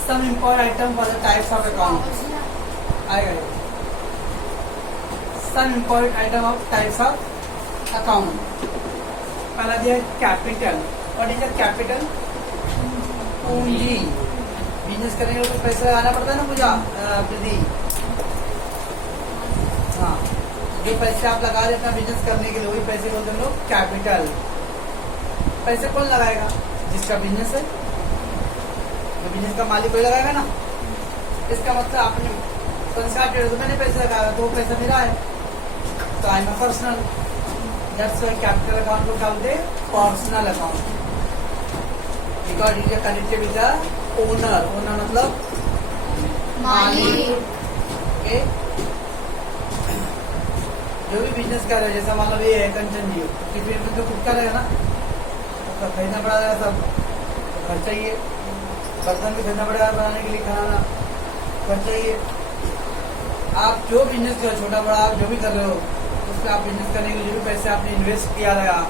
Some import item for the types of account आएगा। Some import item of types of account. पहला दिया capital. What is the capital? पूंजी। Business करने के लिए कुछ पैसा लगाना पड़ता है ना पूजा प्रति। हाँ, जो पैसे आप लगा रहे अपना बिजनेस करने के लिए वही पैसे बोलते हैं लोग कैपिटल। पैसे कौन लगाएगा? जिसका बिजनेस है, तो बिजनेस का मालिक कोई लगाएगा ना। इसका मतलब आपने संस्कार तो मैंने पैसे लगाया तो वो पैसा मेरा है, तो I am a personal. That's why capital account को क्या बोलते हैं? Personal account. Because it is connected with the owner. Owner मतलब मालिक। ओके, जो भी बिजनेस कर रहे हैं, जैसा मान लो ये है कंचन जी, उसकी फिर में तो खुद का रहेगा ना, तो खरीदना पड़ेगा, सब खर्चा ही है। बर्तन भी खरीदना पड़ेगा बनाने के लिए, खाना खर्चा ही है। आप जो बिजनेस करो, छोटा बड़ा आप जो भी कर रहे हो, उसमें आप बिजनेस करने के लिए जो भी पैसे आपने इन्वेस्ट किया रहेगा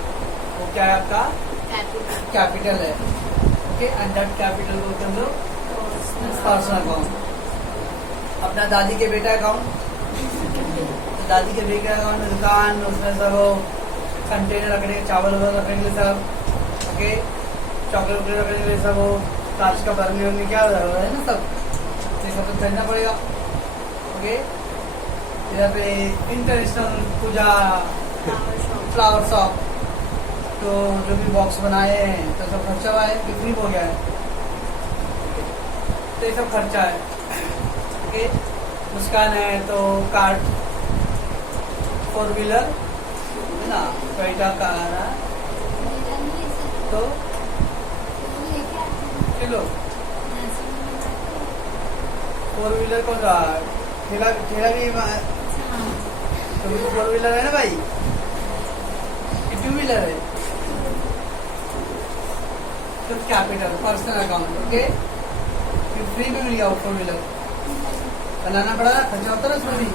वो क्या है? आपका कैपिटल है। ओके, एंड दैट कैपिटल को कर दो पर्सनल अकाउंट। अपना दादी के बेटा अकाउंट, दादी के बेटे अकाउंट में दुकान, उसमें सब कंटेनर रखने के, चावल वगैरह रखने के लिए सब, ओके, चॉकलेट वगैरह रखने के लिए सब, वो कांच का बर्नी वर्नी क्या है ना सब, ये सब तो खरीदना पड़ेगा। ओके, इधर पे इंटरनेशनल पूजा फ्लावर शॉप, तो जो भी बॉक्स बनाए हैं तो सब खर्चा हुआ है कि फ्री हो गया है, तो ये सब खर्चा है। ओके, मुस्कान है तो कार्ड, 4 व्हीलर है ना, टोयोटा कार है तो चलो 4 व्हीलर कौन सा? ठेला ठेला भी तो 4 व्हीलर है ना भाई, 2 व्हीलर है। तो capital personal account. Okay, free में मिल गया 4 व्हीलर, बनाना पड़ा ना, खर्चा होता ना उसमें भी,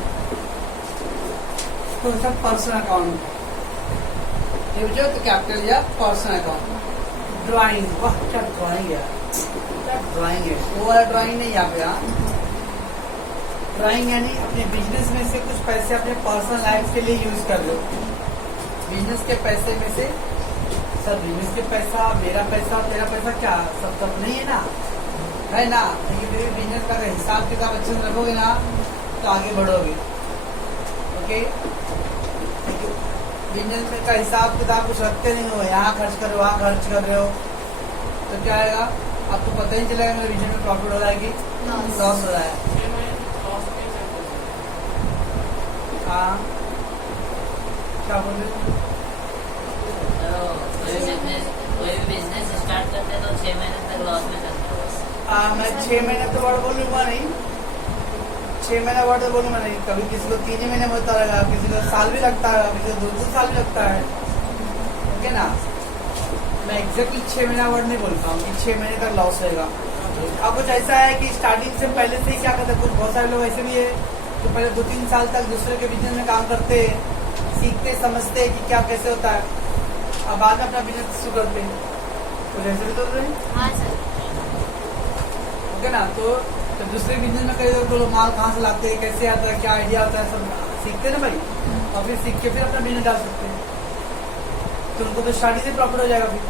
तो सब पर्सनल अकाउंट ये बुझे। तो कैपिटल या पर्सनल अकाउंट। ड्राइंग, वाह क्या ड्राइंग है, क्या ड्राइंग है। वो वाला ड्राइंग नहीं यहाँ पे। यहाँ ड्राइंग यानी अपने बिजनेस में से कुछ पैसे अपने पर्सनल लाइफ के लिए यूज कर लो। बिजनेस के पैसे में से सब, बिजनेस के पैसा, मेरा पैसा, तेरा पैसा क्या सब नहीं है ना, है ना। लेकिन फिर भी बिजनेस का हिसाब किताब अच्छे से रखोगे ना तो आगे बढ़ोगे। ओके, बिजनेस का हिसाब किताब कुछ रखते नहीं हो, यहाँ खर्च कर रहे हो, वहाँ खर्च कर रहे हो, तो क्या आएगा? आपको पता ही चलेगा मेरे बिजनेस में प्रॉफिट हो रहा है कि लॉस हो रहा है। हाँ, क्या बोल रहे हो? कोई भी बिजनेस स्टार्ट करते तो 6 महीने तक लॉस में चलता है। मैं 6 महीने तो वर्ड बोलूंगा नहीं, 6 महीना वर्ड तो बोलूंगा नहीं। कभी किसी को 3 महीने में होता रहेगा, किसी को साल भी लगता है, किसी को 2 साल भी लगता है। ओके ना, मैं एग्जैक्टली 6 महीना वर्ड नहीं बोलता हूँ कि 6 महीने तक लॉस रहेगा। अब कुछ ऐसा है कि स्टार्टिंग से पहले से ही क्या करते हैं, कुछ बहुत सारे लोग ऐसे भी है तो पहले 2-3 साल तक दूसरे के बिजनेस में काम करते, सीखते, समझते कि क्या कैसे होता है, अब बाद में अपना बिजनेस शुरू करते हैं। कुछ ऐसे भी तो रहे। हाँ सर। ओके ना, तो दूसरे बिजनेस में कई लोग माल कहाँ से लाते हैं, कैसे आता है, क्या आइडिया होता है, सब सीखते ना भाई, और फिर सीख के फिर अपना बिजनेस डाल सकते हैं, तो उनको तो स्टार्टिंग से प्रॉफिट हो जाएगा फिर।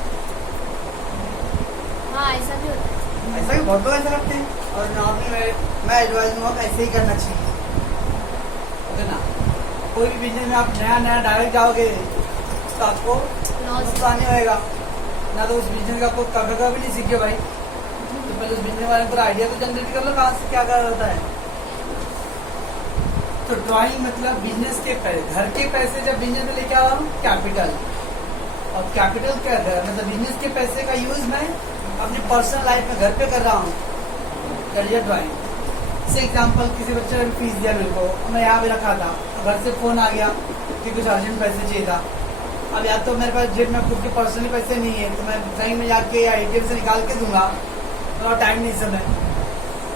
हाँ, ऐसा भी होता है। ऐसा भी बहुत लोग ऐसा करते हैं, और नॉर्मली मैं एडवाइस दूंगा ऐसे ही करना चाहिए। ओके ना, कोई भी बिजनेस में आप नया डायरेक्ट जाओगे तो आपको नुकसान ही होएगा ना, तो उस बिजनेस का आपको कभी भी नहीं सीखे भाई। तो पहले उस बिजनेस वाले पूरा आइडिया तो जनरेट कर लो कहाँ से क्या कर होता है। तो ड्राइंग मतलब बिजनेस के पैसे, घर के पैसे जब बिजनेस में लेके आ रहा हूँ कैपिटल, और कैपिटल क्या है मतलब बिजनेस के पैसे का यूज मैं अपनी पर्सनल लाइफ में घर पे कर रहा हूँ, करियर ड्राइंग। से एग्जाम्पल, किसी बच्चे ने फीस दिया मेरे को, मैं यहाँ भी रखा था, घर से फोन आ गया कि कुछ अर्जेंट पैसे चाहिए था। अब या तो मेरे पास जेब में खुद के पर्सनली पैसे नहीं है, तो मैं बैंक में जाके या ATM से निकाल के दूंगा, तो टाइम नहीं समय।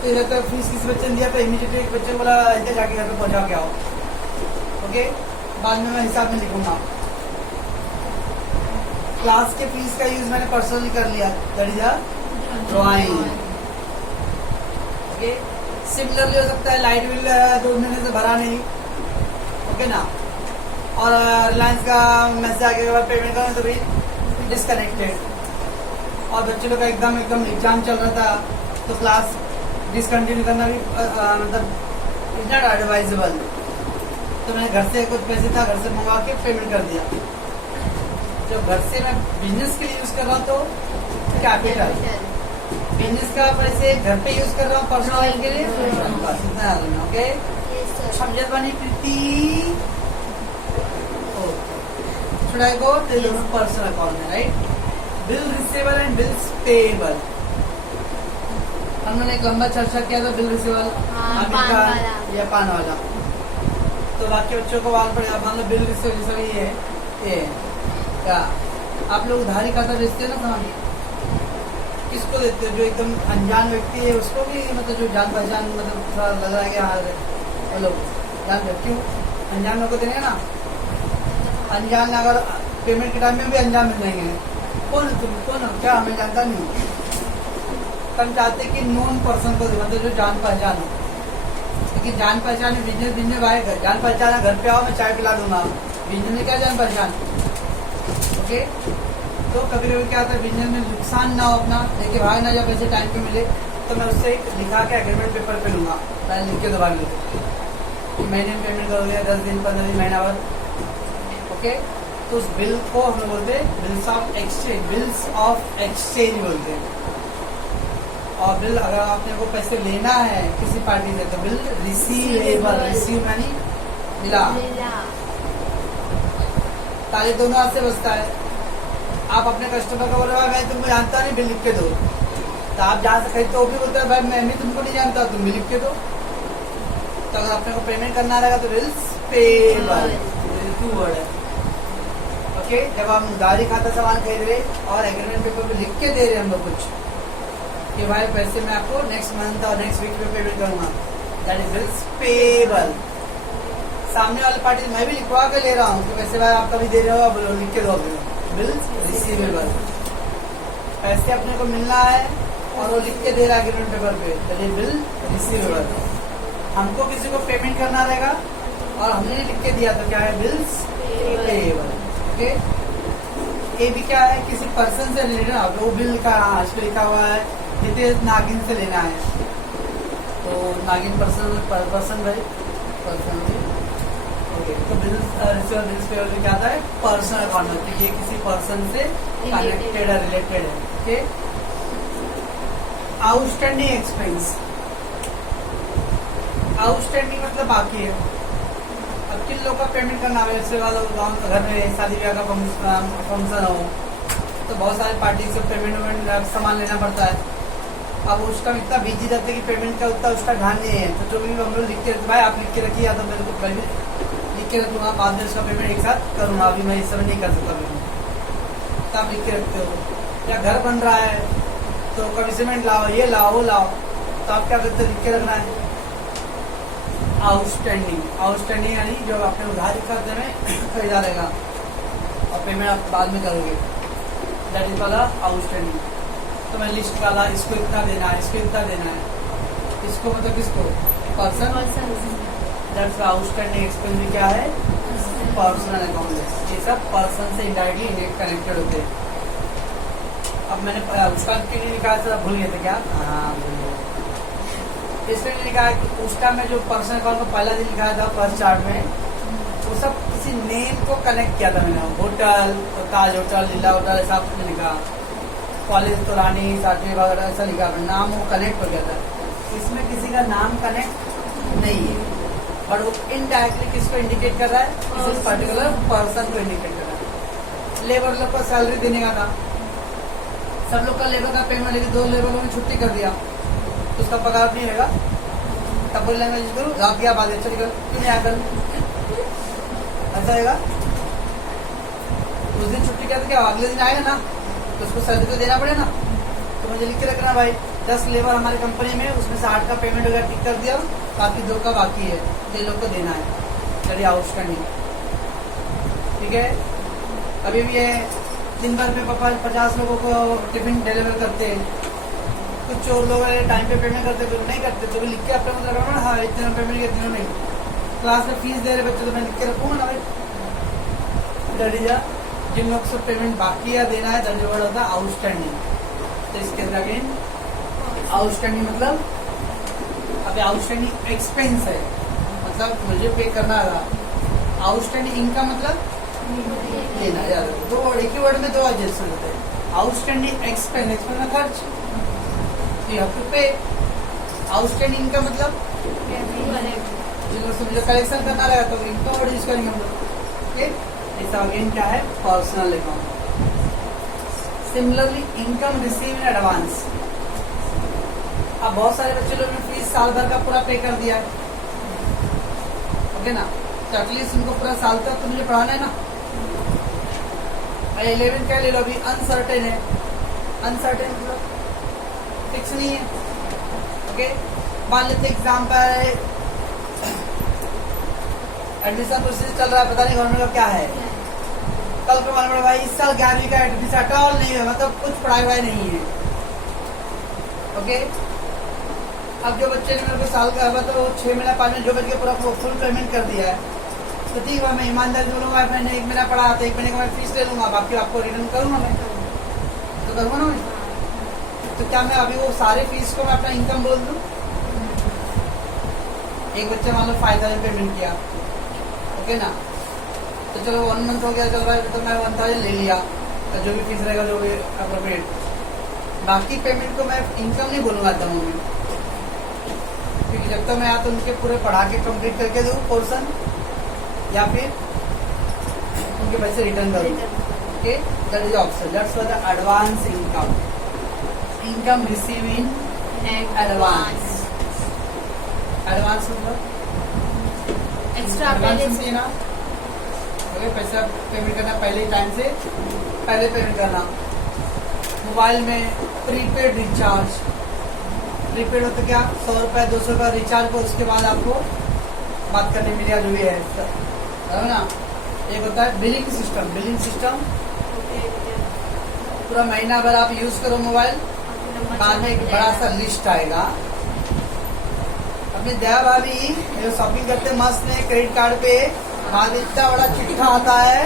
तो इधर तो फीस किसी बच्चे ने दिया तो इमीडिएटली एक बच्चे बोला इधर जाके घर पे पहुँचा के आओ। ओके, बाद में मैं हिसाब में लिखूंगा। क्लास के फीस का यूज मैंने पर्सनली कर लिया, that is drawing. Okay, similarly हो सकता है लाइट बिल 2 महीने से भरा नहीं, ओके ना, और रिलायंस का मैसेज आगे के बाद पेमेंट करो तो भी डिस्कनेक्टेड, और बच्चे लोग का एकदम एग्जाम चल रहा था तो क्लास डिसकंटिन्यू करना भी मतलब इज नॉट एडवाइजेबल। तो मैंने घर से कुछ पैसे था, घर से मंगवा के पेमेंट कर दिया। जो घर से मैं बिजनेस के लिए यूज कर रहा हूँ तो कैपिटल, बिजनेस का पैसे घर पे यूज कर रहा हूँ पर्सनल के लिए, ओके। समझत बानी प्रीति, should I go to the personal account में, right? Bill receivable and bills payable. हमने एक लंबा चर्चा किया था बिल रिसीवेबल, या पान वाला। तो बाकी बच्चों को वाल पड़ेगा, मान लो बिल रिसीवेबल ये क्या आप लोग उधारी खाता बेचते हैं ना सामान, किसको देते हो? जो एकदम अनजान व्यक्ति है उसको भी, मतलब जो जान पहचान मतलब थोड़ा लग रहा है कि हाँ वो लोग जान, क्यों अनजान लोग को देंगे ना? अनजान अगर पेमेंट के टाइम में भी अनजान मिल जाएंगे, कौन तुम कौन हो क्या, हमें जानता नहीं। हम चाहते कि नोन पर्सन को दे, मतलब जो जान पहचान हो। लेकिन जान पहचान में बिजनेस भाई, जान पहचान है, घर पे आओ मैं चाय पिला दूंगा, बिजनेस में क्या जान पहचान, ओके। तो कभी कभी क्या होता है बिजनेस में नुकसान ना हो अपना, लेके भाग ना, जब पैसे टाइम पे मिले तो मैं उससे लिखा के एग्रीमेंट पेपर पे लूंगा, पहले लिख के दबा लूँ, महीने में पेमेंट करोगे 10 दिन 15 दिन महीना भर, ओके। तो उस बिल को हम लोग बोलते हैं bills of exchange, bills of exchange बोलते हैं। और बिल अगर आपने को पैसे लेना है किसी पार्टी से तो बिल रिसीवेबल, रिसीव मानी मिला, ताली दोनों हाथ से बजता है। आप अपने कस्टमर को बोले भाई मैं तुमको जानता नहीं, बिल लिख के दो, तो आप जहाँ से खरीदते हो भी बोलते हैं भाई मैं भी तुमको नहीं जानता, तुम भी लिख के दो। तो अगर आपने को पेमेंट करना रहेगा तो बिल्स पेएबल, 2 वर्ड है, ओके। जब हम उधारी खाता सामान खरीद रहे और एग्रीमेंट पेपर पे लिख के दे रहे हम लोग कुछ कि भाई पैसे मैं आपको नेक्स्ट मंथ और नेक्स्ट वीक में पेमेंट करूंगा, दैट इज बिल्स पेएबल। सामने वाली पार्टी मैं भी लिखवा के ले रहा हूँ कि पैसे भाई आप कभी दे रहे हो, बोलो लिख के दो, बिल्स रिसीवेबल। पैसे अपने को मिलना है और वो लिख के दे रहा है एग्रीमेंट पेपर पे, तो ये बिल रिसीवेबल। हमको किसी को पेमेंट करना रहेगा और हमने लिख के दिया तो क्या है, बिल्स पेएबल, ओके। ये भी क्या है, किसी पर्सन से रिलेटेड, आप वो बिल लिखा है, इस पे लिखा हुआ है नितेश नागिन से लेना है, तो नागिन पर्सन भाई पर्सन, ओके। तो बिल्स रिसीवेबल बिल्स पेएबल में क्या आता है, पर्सनल अकाउंट में, तो ये किसी पर्सन से कनेक्टेड है, रिलेटेड है, ओके। आउटस्टैंडिंग एक्सपेंस, आउटस्टैंडिंग मतलब बाकी है। अब किन लोग का पेमेंट करना है, जैसे वालों गाँव घर में शादी ब्याह का फंक्शन हो तो बहुत सारे पार्टी से पेमेंट सामान लेना पड़ता है। अब उसका इतना बिजी रहते कि पेमेंट का उतना उसका ध्यान नहीं है, तो जो भी हम लोग लिख के भाई आप लिख के रखिए, या तो मेरे को मैं भी लिख के रखूँगा, बाद में उसका पेमेंट एक साथ करूँगा, अभी मैं इस समय नहीं कर सकता पेमेंट, तो आप लिख के रखते हो। या घर बन रहा है तो कभी सीमेंट लाओ, ये लाओ वो लाओ, तो आप क्या करते हो, लिख के रखना है। आउटस्टैंडिंग यानी जो आपने उधारी खाते में खरीदा रहेगा और पेमेंट आप बाद में करोगे, दैट इज वाला आउटस्टैंडिंग। तो मैं लिस्ट डाला, इसको इतना देना है, इसको इतना देना है, इसको मतलब किसको, पर्सन, दैट्स आउटस्टैंडिंग एक्सपेंस भी क्या है, पर्सनल अकाउंट। ये सब पर्सन से इनडायरेक्टली कनेक्टेड होते हैं। अब मैंने उसका के लिए लिखा था, भूल गए थे क्या, हाँ इसलिए लिखा है कि उस टाइम में जो पर्सनल अकाउंट में पहला दिन लिखा था फर्स्ट चार्ट में, वो सब किसी नेम को कनेक्ट किया था मैंने, होटल तो ताज होटल, लीला होटल, ऐसा कुछ लिखा, कॉलेज तो रानी साथी वगैरह ऐसा लिखा, नाम वो कनेक्ट हो गया था। इसमें किसी का नाम कनेक्ट नहीं है, बट वो इनडायरेक्टली किसको इंडिकेट कर रहा है, किसी पर्टिकुलर पर्सन को इंडिकेट कर रहा है। लेबर लोग को सैलरी देने का था, सब लोग का लेबर का पेमेंट, लेकिन 2 लेबरों ने छुट्टी कर दिया तो उसका पगार नहीं रहेगा, तब बोल लैंग्वेज करूँ रात गया बाद चल कर क्यों नहीं आकर, ऐसा रहेगा। उस दिन छुट्टी करके क्या अगले दिन आएगा ना, तो उसको सैलरी तो देना पड़ेगा ना। तो मुझे लिख के रखना भाई 10 लेबर हमारी कंपनी में, उसमें से 8 का पेमेंट वगैरह टिक कर दिया, बाकी 2 का बाकी है, ये लोग को देना है, चलिए आउटस्टैंडिंग, ठीक है। अभी भी ये दिन भर में 50 लोगों को टिफिन डिलीवर करते हैं, कुछ और लोग टाइम पे पेमेंट करते कुछ नहीं करते, तो भी लिख के अपने मतलब रखो ना, हाँ इतने पेमेंट किया इतने नहीं। क्लास में फीस दे रहे बच्चे तो मैं लिख के रखूंगा ना भाई। दैट इज जिन लोग से पेमेंट बाकी है देना है, दैट वर्ड होता है आउटस्टैंडिंग। तो इसके अंदर अगेन आउटस्टैंडिंग मतलब अभी आउटस्टैंडिंग एक्सपेंस है, मतलब मुझे पे करना है। आउटस्टैंडिंग इनकम मतलब लेना, याद रखो। दो वर्ड, एक ही वर्ड में दो एडजस्टमेंट होते हैं। आउटस्टैंडिंग एक्सपेंस, एक्सपेंस में खर्च, यू हैव टू पे। आउटस्टैंडिंग इनकम मतलब जिनको मुझे कलेक्शन करना रहेगा तो इनकम वर्ड यूज करेंगे हम लोग। ठीक, इसका अगेन क्या है, personal account. Similarly income receive in advance. अब बहुत सारे बच्चे लोग ने फीस साल भर का पूरा पे कर दिया है, ओके ना, तो एटलीस्ट उनको पूरा साल तक तो मुझे पढ़ाना है ना। 11 क्या ले लो, अभी अनसर्टेन है। अनसर्टेन मतलब फिक्स नहीं है, ओके। मान लेते एग्जाम्पल एडमिशन प्रोसेस चल रहा है, पता नहीं गवर्नमेंट का क्या है। कल को मालूम पड़ा भाई इस साल 11वीं का एडमिशन अटॉल नहीं है, मतलब कुछ पढ़ाई वढ़ाई नहीं है, ओके। अब जो बच्चे ने मेरे को साल का तो 6 महीना 5 महीने जो बच्चे पूरा फुल पेमेंट कर दिया है, तो ठीक है मैं ईमानदारी बोलूंगा, मैंने 1 महीना पढ़ा तो 1 महीने का मैं फीस ले लूंगा, बाकी आपको रिटर्न करूंगा मैं, तो करूंगा ना मैं। तो क्या मैं अभी वो सारे फीस को मैं अपना इनकम बोल दूं? एक बच्चे मान लो 5,000 पेमेंट किया, ओके ना, तो चलो 1 मंथ हो गया चल रहा है, तो मैं 1,000 ले लिया, तो जो भी फीस रहेगा जो भी अप्रोप्रिएट, बाकी पेमेंट को मैं इनकम नहीं बोलूंगा था में, क्योंकि जब तक मैं या तो उनके पूरे पढ़ा के कंप्लीट करके दूँ पोर्सन, या फिर उनके पैसे रिटर्न करूँ, okay. That is option, that's for the advance income. Income receive in advance. Advance मतलब एक्स्ट्रा एडवांस देना, ओके, पैसा पेमेंट करना पहले ही टाइम से पहले पेमेंट करना। मोबाइल में प्रीपेड रिचार्ज, प्रीपेड होता क्या, 100 रुपये 200 रुपये रिचार्ज को उसके बाद आपको बात करने मिलेगा जो भी है ना। एक होता है बिलिंग सिस्टम। बिलिंग सिस्टम पूरा महीना भर आप यूज करो मोबाइल, बाद में एक बड़ा सा लिस्ट आएगा। अपनी दया भाभी जो शॉपिंग करते मस्त में क्रेडिट कार्ड पे, बाद इतना बड़ा चिट्ठा आता है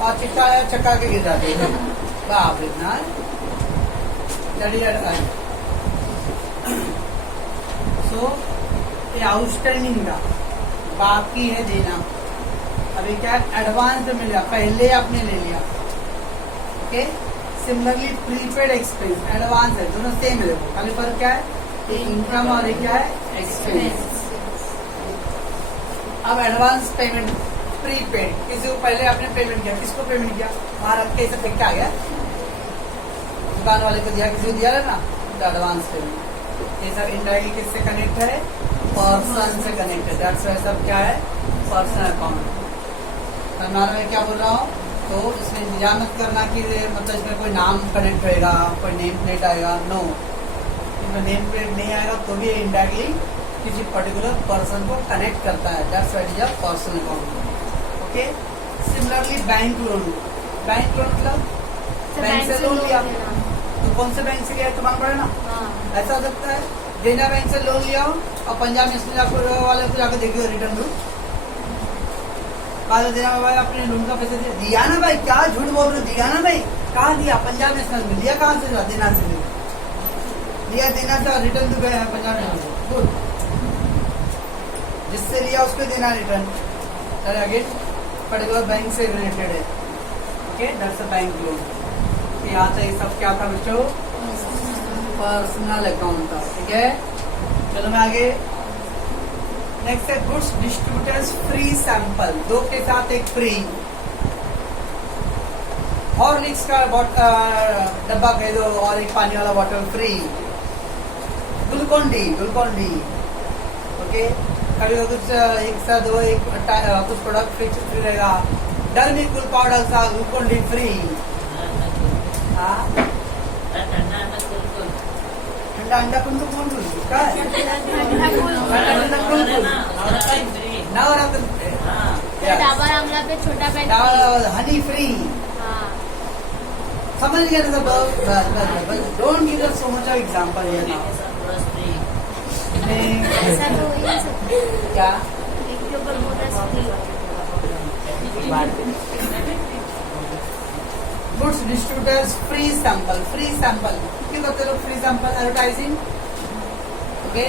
और चिट्ठा चक्का के गिर जाते हैं, बाप रे ना। सो ये आउटस्टैंडिंग का बाकी है देना। अभी क्या एडवांस में मिला, पहले आपने ले लिया, okay. Similarly prepaid expense advance है, दोनों सेम है, देखो खाली फर्क क्या है, इनकम और क्या है एक्सपेंस। अब एडवांस पेमेंट प्रीपेड, किसी को पहले आपने पेमेंट किया, किसको पेमेंट किया, वहां रख के इसे फेंक के आ गया, दुकान वाले को दिया, किसी को दिया ना, तो एडवांस पेमेंट। ये सब इनडायरेक्टली किससे कनेक्ट है, पर्सन से कनेक्ट है। दैट्स वाई सब क्या है, पर्सनल अकाउंट। हमारा मैं क्या बोल रहा हूँ, तो इसमें इंतजार मत करना कि मतलब इसमें कोई नाम कनेक्ट होएगा, कोई नेम प्लेट आएगा, नो, इसमें नेम प्लेट नहीं आएगा तो भी इनडायरेक्टली किसी पर्टिकुलर पर्सन को कनेक्ट करता है। That's why it is a personal account, okay. Similarly bank loan. Bank loan मतलब बैंक से लोन लिया, तो कौन से बैंक से लिया तुम्हारा पड़े ना, ऐसा हो सकता है देना बैंक से लोन लिया और पंजाब नेशनल वाले को जाकर देखिए रिटर्न दो, बाद में देना भाई अपने लोन का पैसे दिया ना भाई, क्या झूठ बोल रहे हो, दिया ना भाई, कहाँ दिया, पंजाब नेशनल में लिया, कहाँ से देना से लिया, देना था रिटर्न तो गया है पंजाब नेशनल, गुड, जिससे लिया उसको देना रिटर्न। अगेन पर्टिकुलर बैंक से रिलेटेड है, okay. That's a bank loan. यहाँ से ये सब क्या था बच्चों, पर्सनल अकाउंट था, ठीक है। चलो मैं आगे, नेक्स्ट है गुड्स डिस्ट्रीब्यूटर्स फ्री सैंपल, 2 के साथ एक फ्री। हॉर्लिक्स का डब्बा कह दो और एक पानी वाला bottle free. Glucon D, okay. कभी कुछ एक साथ दो, एक कुछ प्रोडक्ट फ्री रहेगा। डर्मिकुल पाउडर सा ग्लूकॉन डी फ्री। ठंडा अंडा कौन काय नवरात्र डाबर आमला पे छोटा पैक, हनी फ्री, समझ गए ना सब? बस don't give so much of example here now. पूरा स्त्री ऐसा तो हो ही नहीं सकता। क्या एक के ऊपर बोला स्त्री। गुड्स डिस्ट्रीब्यूटर्स फ्री सैंपल क्यों करते लोग free sample? Advertising, okay.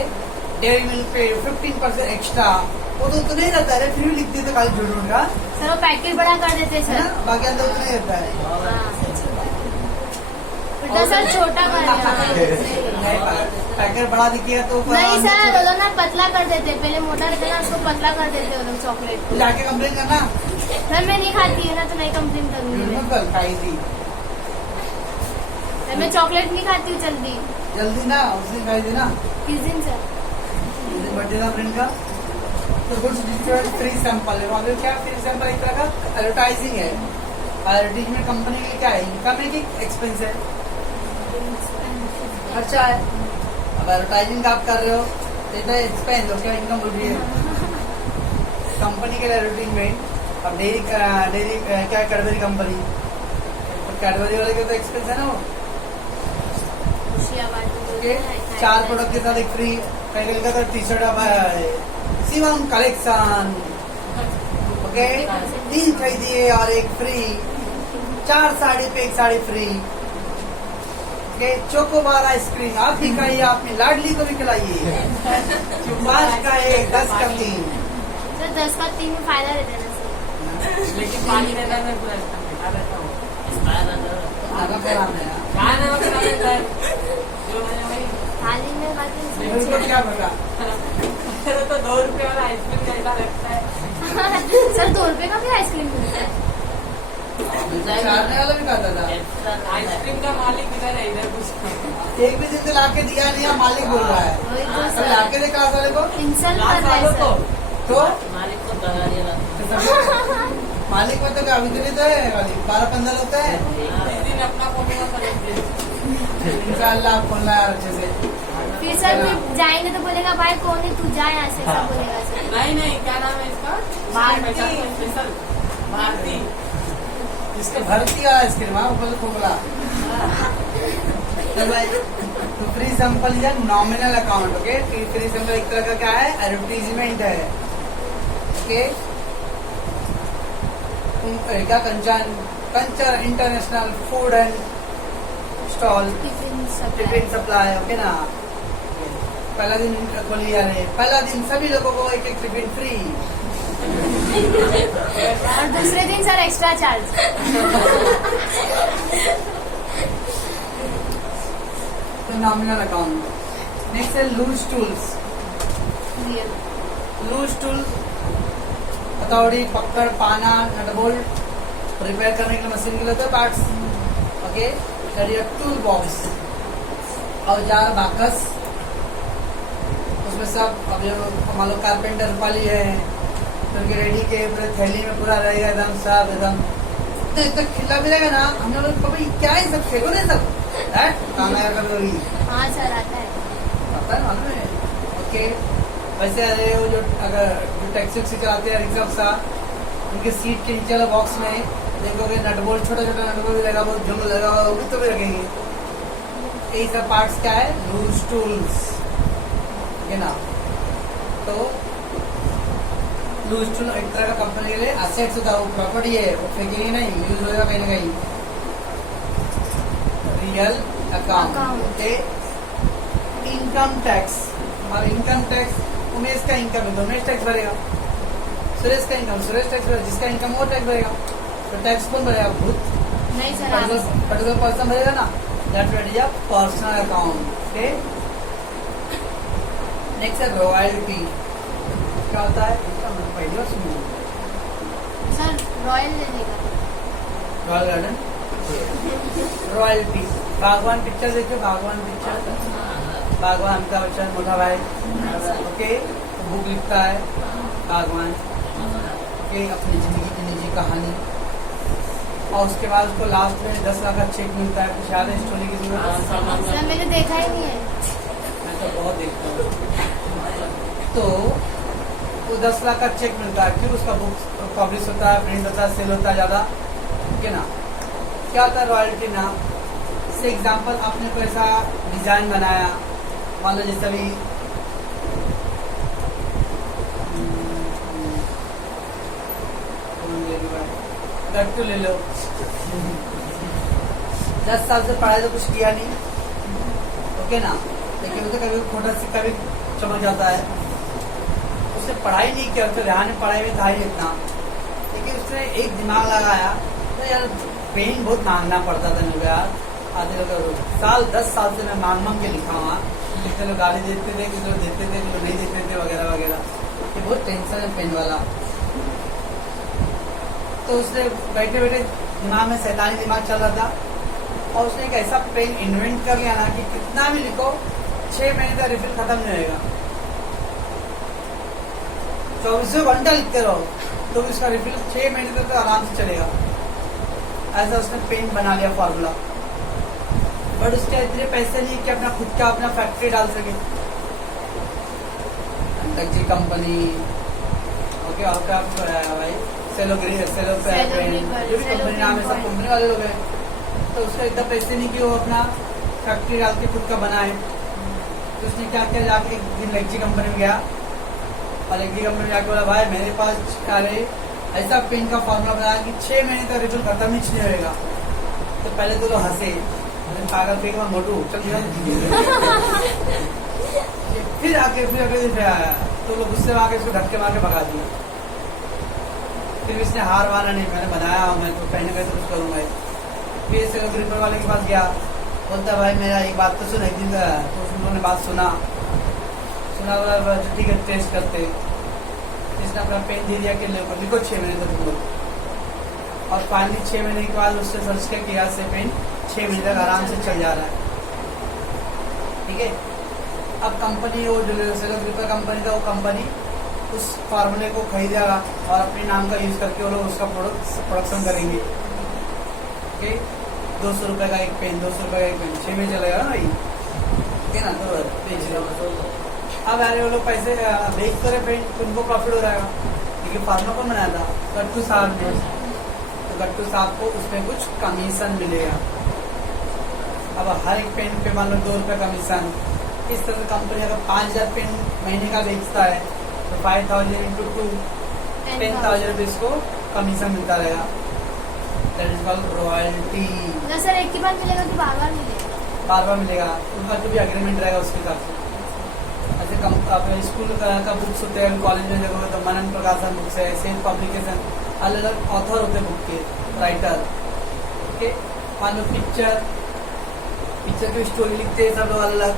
Dairy milk पे 15% एक्स्ट्रा, वो तो नहीं रहता है, फिर भी लिख देते खाली झूठ का, सर वो पैकेट बड़ा कर देते है सर। ना, बाकी अंदर उतना ही रहता है। उल्टा सर छोटा कर दिया। नहीं, पैकेट बड़ा दिखिए तो नहीं सर वो लोग ना पतला कर देते, पहले मोटा रहता ना उसको पतला कर देते वो लोग चॉकलेट को। जाके कंप्लेन करना, सर मैं नहीं खाती है ना तो नहीं कंप्लेन करूंगी मैं। कल खाई थी सर मैं चॉकलेट नहीं खाती हूँ जल्दी। जल्दी ना, उस दिन खाई थी ना, किस दिन सर? बर्थडे था फ्रेंड का। तो गुड्स डिस्ट्रीब्यूटर फ्री सैंपल है, वहाँ पे क्या फ्री सैंपल? एक तरह का एडवर्टाइजिंग है। एडवर्टीजमेंट कंपनी के लिए क्या है? इनकम है कि एक्सपेंस है? खर्चा है। अब एडवर्टाइजिंग का आप कर रहे हो तो इतना एक्सपेंस हो, क्या इनकम बोल रही है कंपनी के लिए एडवर्टीजमेंट। अब डेयरी क्या है? कैडबरी कंपनी, तो कैडबरी वाले के तो एक्सपेंस है ना वो, खुशियाँ बांटो। ओके। 4 प्रोडक्ट के साथ एक फ्री, कहीं का टी शर्ट अब शिवम कलेक्शन, ओके। 3 खरीदिए और एक फ्री, 4 साड़ी पे एक sari free, okay. Chocobar ice cream आप भी खाइए, अपनी लाडली को भी खिलाइए। 5 का 1, 10 का 3। सर 10 का 3 में फायदा रहता है ना सर। लेकिन पानी रहता है, मैं पूरा ठंडा रहता हूँ। आगा क्या नाम है? क्या नाम रहता है? जो मैंने वही थाली में बाकी उनको क्या पता? तो 2 रुपए वाला आइसक्रीम कैसा लगता है? सर 2 रुपए का भी आइसक्रीम मिलता है। चारने वाला भी खाता था। आइसक्रीम का मालिक इधर है, इधर कुछ एक भी दिन से लाके दिया नहीं है, मालिक बोल रहा है। वही तो अरे सर लाके दे क्लास वाले को, इंसल्ट क्लास कर रहा है वालों को सर। तो मालिक को भगा दिया। मालिक में तो क्या अभी तो नहीं तो है, 12-15 होता है। इस दिन अपना फोटो का इंशाल्लाह आप खोलना यार अच्छे से। फिर सर फिर जाएंगे तो बोलेगा भाई कौन है तू, जा यहाँ से, ऐसा बोलेगा सर। नहीं, क्या नाम है इसका? भारती। स्पेशल भारती। इसका भर्ती वाला आइसक्रीम है, ऊपर से खोखला। तो भाई तो फ्री सैंपल या nominal account, okay. Free sample एक तरह का क्या है? एडवर्टीजमेंट है, ओके। क्या Kanchan international food and stall tiffin supply, okay ना। पहला दिन खोली जा रही है, पहला दिन सभी लोगों को एक टिफिन फ्री, और दूसरे दिन सर एक्स्ट्रा चार्ज। तो नॉमिनल अकाउंट। नेक्स्ट है लूज टूल्स। लूज टूल हथौड़ी, पकड़, पाना, नटबोल्ट, रिपेयर करने के लिए मशीन के लिए होते पार्ट्स, ओके। टूल बॉक्स, औजार बाकस, उसमें सब। अब जो मान लो कारपेंटर वाली है तो उनके रेडी के पूरे थैली में पूरा रहेगा एकदम सब, एकदम इतना खिला भी रहेगा ना। हम लोग भाई क्या है सब, फेंको नहीं सब काम आया कभी। हाँ सर आता है। पता है मालूम है, ओके। वैसे अरे वो जो अगर जो टैक्सी वैक्सी चलाते हैं रिक्शा वक्सा, उनके सीट के नीचे वाला बॉक्स में देखोगे नटबोल्ट, छोटा छोटा नटबोल्ट भी लगा, बहुत जंग लगा हुआ, वो भी तो भी रखेंगे। यही सब पार्ट्स क्या है? लूज टूल्स, ये ना। तो लूज टूल एक तरह का कंपनी के लिए एसेट्स होता है, वो प्रॉपर्टी है, वो फेंकेंगे नहीं, यूज होगा कहीं ना कहीं। Real account, income tax. और इनकम टैक्स, उमेश का इनकम है तो उमेश टैक्स भरेगा, सुरेश का इनकम सुरेश टैक्स भरेगा, जिसका इनकम वो टैक्स भरेगा। तो टैक्स कौन भरेगा? खुद नहीं सर आप पर्टिकुलर पर्सन भरेगा ना, that is a personal account, okay. Next है रॉयल्टी। क्या होता है? पहली बार सुनिए। सर रॉयल ले लेगा। Royal garden, royalty. बागवान पिक्चर देखिए, बागवान पिक्चर, बागवान अमिताभ बच्चन मोटा भाई, ओके। बुक लिखता है बागवान, ओके, अपनी जिंदगी की निजी कहानी, और उसके बाद उसको लास्ट में 10 लाख का चेक मिलता है। कुछ याद है स्टोरी की जरूरत? सर मैंने देखा ही नहीं है। मैं तो बहुत देखता हूँ। तो वो 10 लाख का चेक मिलता है, क्यों? उसका बुक पब्लिश होता है, प्रिंट होता है, सेल होता है ज्यादा, ठीक है ना। क्या होता है रॉयल्टी ना? से एग्जांपल आपने कोई ऐसा डिजाइन बनाया, मान लो जैसे अभी गट्टू ले लो, 10 साल से पढ़ाई तो कुछ किया नहीं, ओके ना, लेकिन उसे कभी खोटा सिक्का भी चमक जाता है। उसने पढ़ाई नहीं किया, उसने ध्यान पढ़ाई में था ही इतना, लेकिन उसने एक दिमाग लगाया तो यार पेन बहुत मांगना पड़ता था मेरे को यार, आधे लोग साल 10 साल से मैं मांग के लिखा हुआ, कितने लोग गाली देते थे, कितने लोग देते थे, कितने नहीं देते थे वगैरह वगैरह। ये बहुत टेंशन है पेन वाला। तो उसने बैठे बैठे दिमाग में शैतानी दिमाग चल रहा था, और उसने एक ऐसा पेन इन्वेंट कर लिया ना कि कितना भी लिखो 6 महीने तक रिफिल खत्म नहीं होगा। 24 घंटा लिखते रहो तो इसका रिफिल 6 महीने तक तो आराम से चलेगा। ऐसा उसने पेन बना लिया फॉर्मूला, बट उसके इतने पैसे नहीं कि अपना खुद का अपना फैक्ट्री डाल सके। टैक्सी कंपनी, ओके, और क्या भाई, सेलो जो भी कंपनी नाम है, सब कंपनी वाले लोग हैं। तो उसका इतना पैसे नहीं कि वो अपना फैक्ट्री डाल के खुद का बनाए। तो उसने क्या किया, जाके एक दिन लेक्ची कंपनी में गया, और लेक्ची कंपनी में जाके बोला भाई मेरे पास अरे ऐसा पेन का फॉर्मूला बनाया कि 6 महीने तक रिफिल खत्म ही नहीं होगा। तो पहले तो लोग हंसे, पागल फेंक में मोटू चल फिर अगले दिन आया तो लोग गुस्से में आके इसको धक्के मार के भगा दिया। फिर इसने हार माना नहीं, मैंने बनाया, मैं तो पहले मैं तो कुछ करूंगा। फिर से ग्रिपर वाले के पास गया, बोलता भाई मेरा एक बात तो सुन। एक दिन तो उन्होंने बात सुना बोला ठीक है टेस्ट करते। इसने अपना पेन दे दिया कि लिखो 6 महीने तक तुम लोग, और फाइनली 6 महीने के बाद उससे सर्च किया से पेन 6 महीने तक आराम से चल जा रहा है। ठीक है, अब कंपनी वो जो ग्रिपर कंपनी था, वो कंपनी उस फार्मूले को खरीदेगा और अपने नाम का यूज करके वो लोग उसका प्रोडक्शन करेंगे। ओके, 200 रुपए का एक पेन, 200 रुपए का एक पेन, 6 महीने चलेगा ना भाई, ठीक है ना, तो बेच रहे। अब यार वो लोग पैसे बेच तो रहे पेन, उनको प्रॉफिट हो जाएगा, क्योंकि फार्मूला कौन बनाया था, गट्टू साहब ने। तो गट्टू साहब को उसमें कुछ कमीशन मिलेगा। अब हर एक पेन पे मान लो 2 रुपए कमीशन। इस तरह कंपनी अगर 5000 पेन महीने का बेचता है तो 5000 इंटू 2 10,000 रुपये इसको कमीशन मिलता रहेगा। That is called royalty. ना सर एक ही बार मिलेगा कि बार बार मिलेगा? बार बार मिलेगा, उनका जो भी एग्रीमेंट रहेगा उसके हिसाब से। ऐसे अपने स्कूल का बुक्स होते हैं, कॉलेज में जगह तो मनन प्रकाशन बुक्स है, सेल्फ पब्लिकेशन, अलग अलग ऑथर होते हैं बुक के, राइटर। ओके, मान लो पिक्चर की स्टोरी लिखते हैं सब लोग अलग।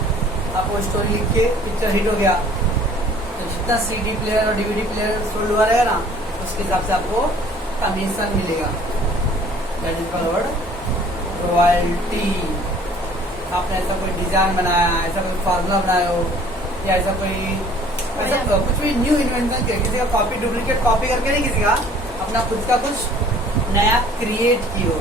आपको स्टोरी लिख के पिक्चर हिट हो गया तो जितना CD प्लेयर और DVD प्लेयर सोल्ड हुआ रहेगा ना, उसके हिसाब से आपको कमीशन मिलेगा। That is called royalty. आपने ऐसा कोई डिजाइन बनाया, ऐसा कोई फार्मूला बनाया हो, या ऐसा कोई ऐसा कुछ भी न्यू इन्वेंशन किया, किसी का कॉपी डुप्लीकेट कॉपी करके नहीं, किसी का अपना खुद का कुछ नया क्रिएट की हो,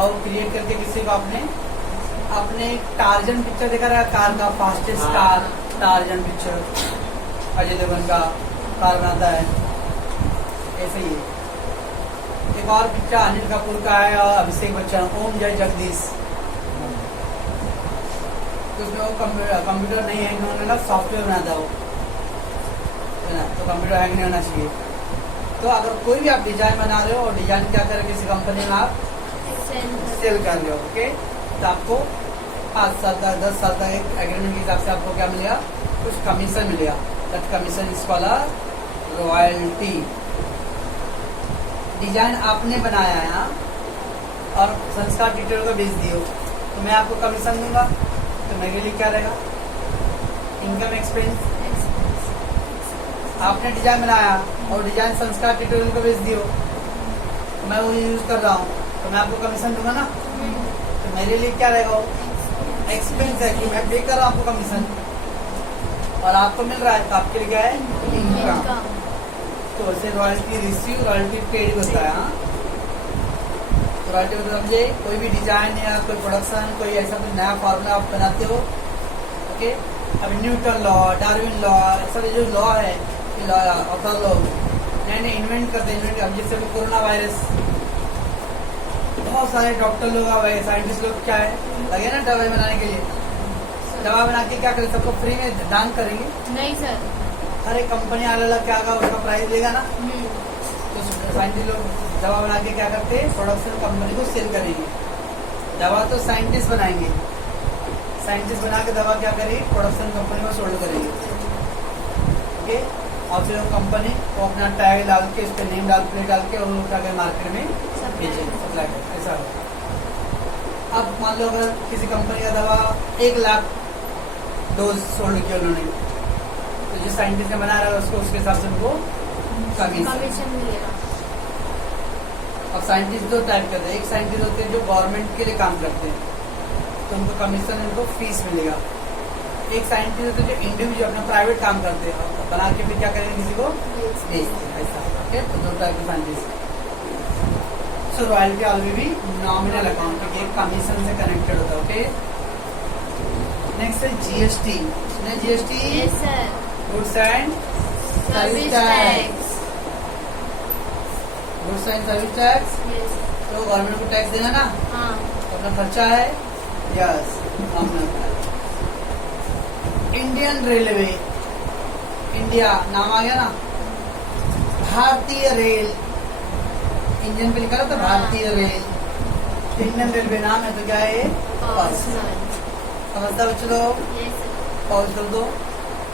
और क्रिएट करके किसी को आपने टार्जन पिक्चर देखा रहा, कार का fastest car, Tarzan picture, Ajay Devgn का कार बनाता है, ऐसे ही है। एक और पिक्चर अनिल कपूर का है और अभिषेक बच्चन, ओम जय जगदीश। तो उसमें वो कंप्यूटर नहीं हैंग होने वाला सॉफ्टवेयर बनाता वो, है ना, तो कंप्यूटर हैंग नहीं होना चाहिए। तो अगर कोई भी आप डिजाइन बना रहे हो और डिजाइन क्या कर किसी कंपनी में आप सेल कर रहे हो, ओके, तो आपको 5 साल तक 10 साल तक एक एग्रीमेंट के हिसाब से आपको क्या मिलेगा, कुछ कमीशन मिलेगा। That commission is called royalty. Design आपने बनाया है ना, और संस्कार टीचर को बेच दियो, तो मैं आपको कमीशन दूंगा, तो मेरे लिए क्या रहेगा, इनकम एक्सपेंस। आपने डिजाइन बनाया और डिजाइन संस्कार ट्यूटोरियल को बेच दियो, तो मैं वो यूज कर रहा हूँ, तो मैं आपको कमीशन दूंगा ना, तो मेरे लिए क्या रहेगा, एक्सपेंस है कि मैं पे कर रहा हूँ आपको कमीशन, और आपको मिल रहा है, तो आपके लिए क्या है, इनकम। तो वैसे रॉयल्टी रिसीव, रॉयल्टी पेड होता है। हाँ, तो रॉयल्टी मतलब समझे, कोई भी डिजाइन या कोई प्रोडक्शन, कोई ऐसा कोई नया फॉर्मूला आप बनाते हो, ओके। अभी न्यूटन लॉ, डार्विन लॉ, ऐसा जो लॉ है, ऑथर लोग नए नए इन्वेंट करते हैं। अब जैसे कोरोना वायरस बहुत सारे डॉक्टर लोग आए, साइंटिस्ट लोग क्या है लगे ना दवाई बनाने के लिए। दवा बना के क्या करें, सबको फ्री में दान करेंगे? नहीं सर। हर एक कंपनी अलग अलग क्या होगा उसका प्राइस देगा ना। तो साइंटिस्ट लोग दवा बना के क्या करते हैं, प्रोडक्शन कंपनी को सेल करेंगे। दवा तो साइंटिस्ट बनाएंगे, साइंटिस्ट बना के दवा क्या करेगी, प्रोडक्शन कंपनी को सोल्ड करेगी। ओके, और फिर वो कंपनी वो अपना टैग डाल के उस पर नेम डाल प्लेट डाल के और क्या करें मार्केट में बेचेंगे, सप्लाई करें, ऐसा होगा। अब मान लो अगर किसी कंपनी का दवा 1 लाख डोज सोल्ड किया उन्होंने, तो जो साइंटिस्ट ने बना रहा है उसको उसके हिसाब से उनको कमीशन मिलेगा। अब साइंटिस्ट दो टाइप के होते हैं, एक साइंटिस्ट होते हैं जो गवर्नमेंट के लिए काम करते हैं तो उनको कमीशन उनको फीस मिलेगा। एक साइंटिस्ट होते हैं जो इंडिविजुअल अपना प्राइवेट काम करते हैं, बना के फिर क्या करेंगे किसी को बेचते हैं, ऐसा। ओके, तो 2 टाइप के साइंटिस्ट। सो रॉयल्टी ऑलवेज भी नॉमिनल अकाउंट के कमीशन से कनेक्टेड होता है। ओके, नेक्स्ट है GST. GST yes sir. Goods and service tax. Goods and service tax yes. तो गवर्नमेंट को टैक्स देना ना, हाँ। तो अपना खर्चा है। यस, इंडियन रेलवे, इंडिया नाम आ गया ना, भारतीय रेल, इंजन पे लिखा था भारतीय रेल, इंडियन रेलवे नाम है तो क्या है, पर्सनल। समझता बच्चों लोग, यस सर। पॉज कर दो।